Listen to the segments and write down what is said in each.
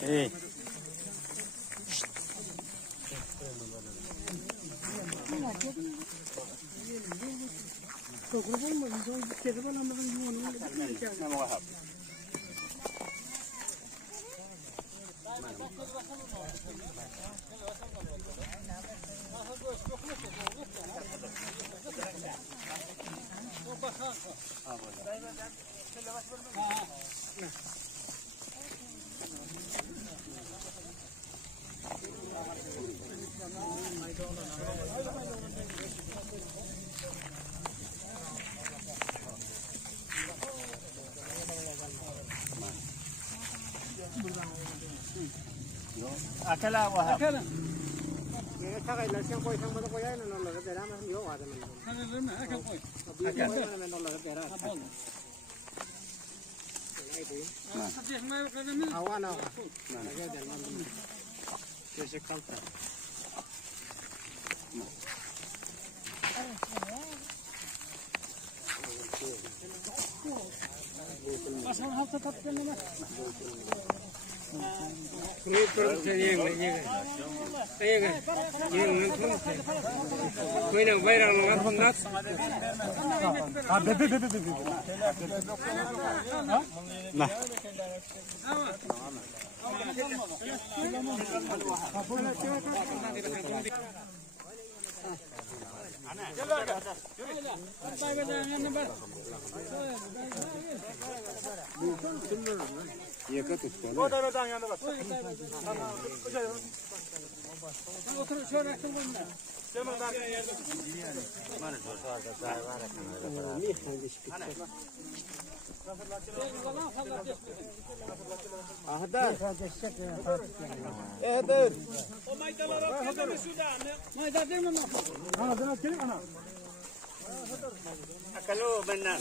Hey. Akala wahab. Akala. Yang takai nasi yang koi sang pada koi ayam nol lagi terang macam yo ada mana. Akala mana? Akala koi. Akala mana nol lagi terang. Abon. Awan awan. Lagi ada mana? Kese kalta. Pasal hal tetap kena. Ini produksi yang ini viral luar penat. Nah. Iya kan tuh. Oh, dah dah yang dapat. Otur şöyle kılınma. Cemal'dan. Mana Ahda. Ehder. O maydalara kadar Sudan. Mayda değil mi? Ana, dah gelin ana. Akalo benar.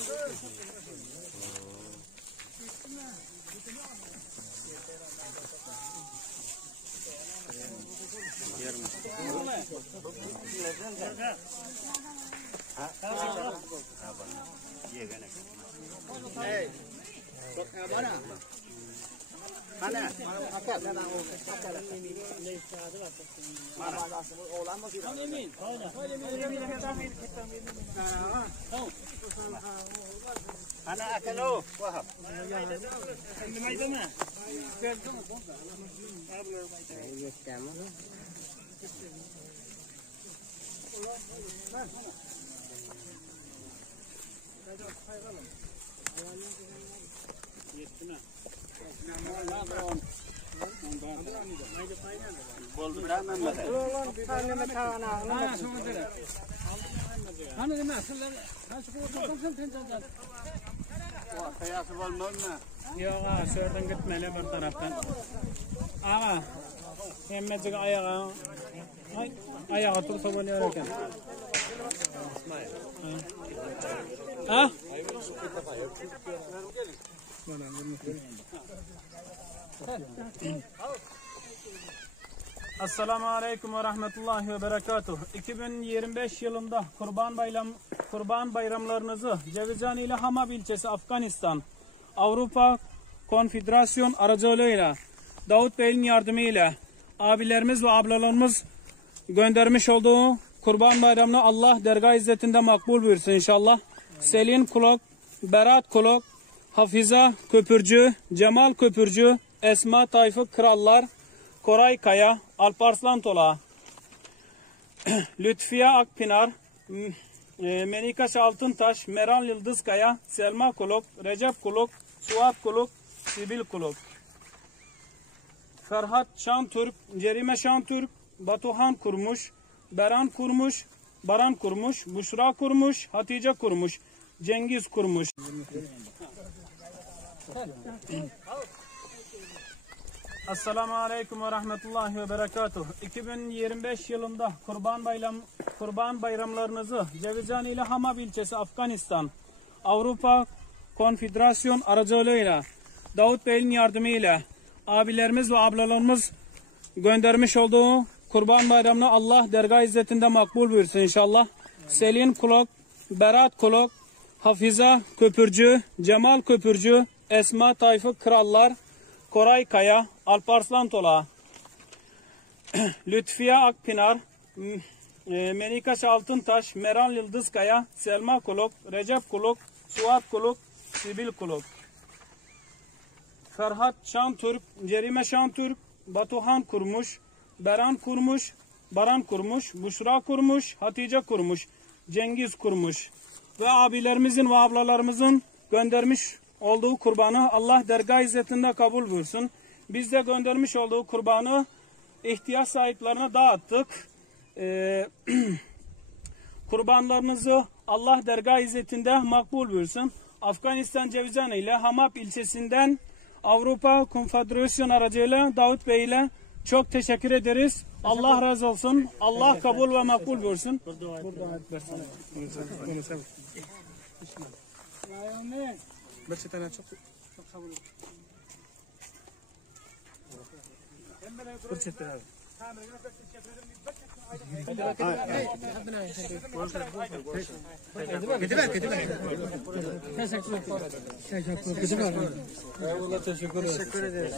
Ana akalo wahab. Ini maidana. Yok ağa, şuradan gitmeli bir taraftan. Ağa, hemmecik ayağa, ayağa tursa buluyor eken. Ha? Esselamu Aleyküm ve Rahmetullahi ve Berekatuhu. 2025 yılında Kurban bayramlarınızı Cevizcan ile Hamab ilçesi Afganistan, Avrupa Konfederasyon aracılığıyla Davut Bey'in yardımıyla abilerimiz ve ablalarımız göndermiş olduğu Kurban Bayramı'nı Allah dergah izzetinde makbul buyursun inşallah. Selin Kulok, Berat Kulok, Hafiza Köpürcü, Cemal Köpürcü, Esma Tayfı Krallar, Koray Kaya, Alparslan Tola, Lütfiye Akpınar, Menikaş Altıntaş, Meral Yıldızkaya, Selma Kulok, Recep Kulok, Suat Kulok, Sibil Kulok, Ferhat Şantürk, Cerime Şantürk, Batuhan Kurmuş, Beran Kurmuş, Baran Kurmuş, Buşra Kurmuş, Hatice Kurmuş, Cengiz Kurmuş. Esselamu Aleyküm ve Rahmetullahi ve Berekatuhu. 2025 yılında Kurban bayramlarınızı Cevizcan ile Hamab ilçesi Afganistan, Avrupa Konfederasyon aracılığıyla Davut Bey'in yardımıyla abilerimiz ve ablalarımız göndermiş olduğu Kurban Bayramı'nı Allah dergah izzetinde makbul buyursun inşallah. Selin Kulok, Berat Kulok, Hafize Köpürcü, Cemal Köpürcü, Esma Tayfı Krallar, Koray Kaya, Alparslan Tola, Lütfiye Akpınar, Menikaş Altıntaş, Meral Yıldızkaya, Selma Kulok, Recep Kulok, Suat Kulok, Sibil Kulok, Ferhat Şantürk, Cerime Şantürk, Batuhan Kurmuş, Beran Kurmuş, Baran Kurmuş, Buşra Kurmuş, Hatice Kurmuş, Cengiz Kurmuş ve abilerimizin ve ablalarımızın göndermiş olduğu kurbanı Allah dergah izzetinde kabul buyursun. Biz de göndermiş olduğu kurbanı ihtiyaç sahiplerine dağıttık. Kurbanlarınızı Allah dergah izzetinde makbul buyursun. Afganistan Cevizan ile Hamap ilçesinden Avrupa Konfederasyonu aracıyla Davut Bey ile çok teşekkür ederiz. Allah razı olsun. Allah kabul ve makbul buyursun. Teşekkür ederim.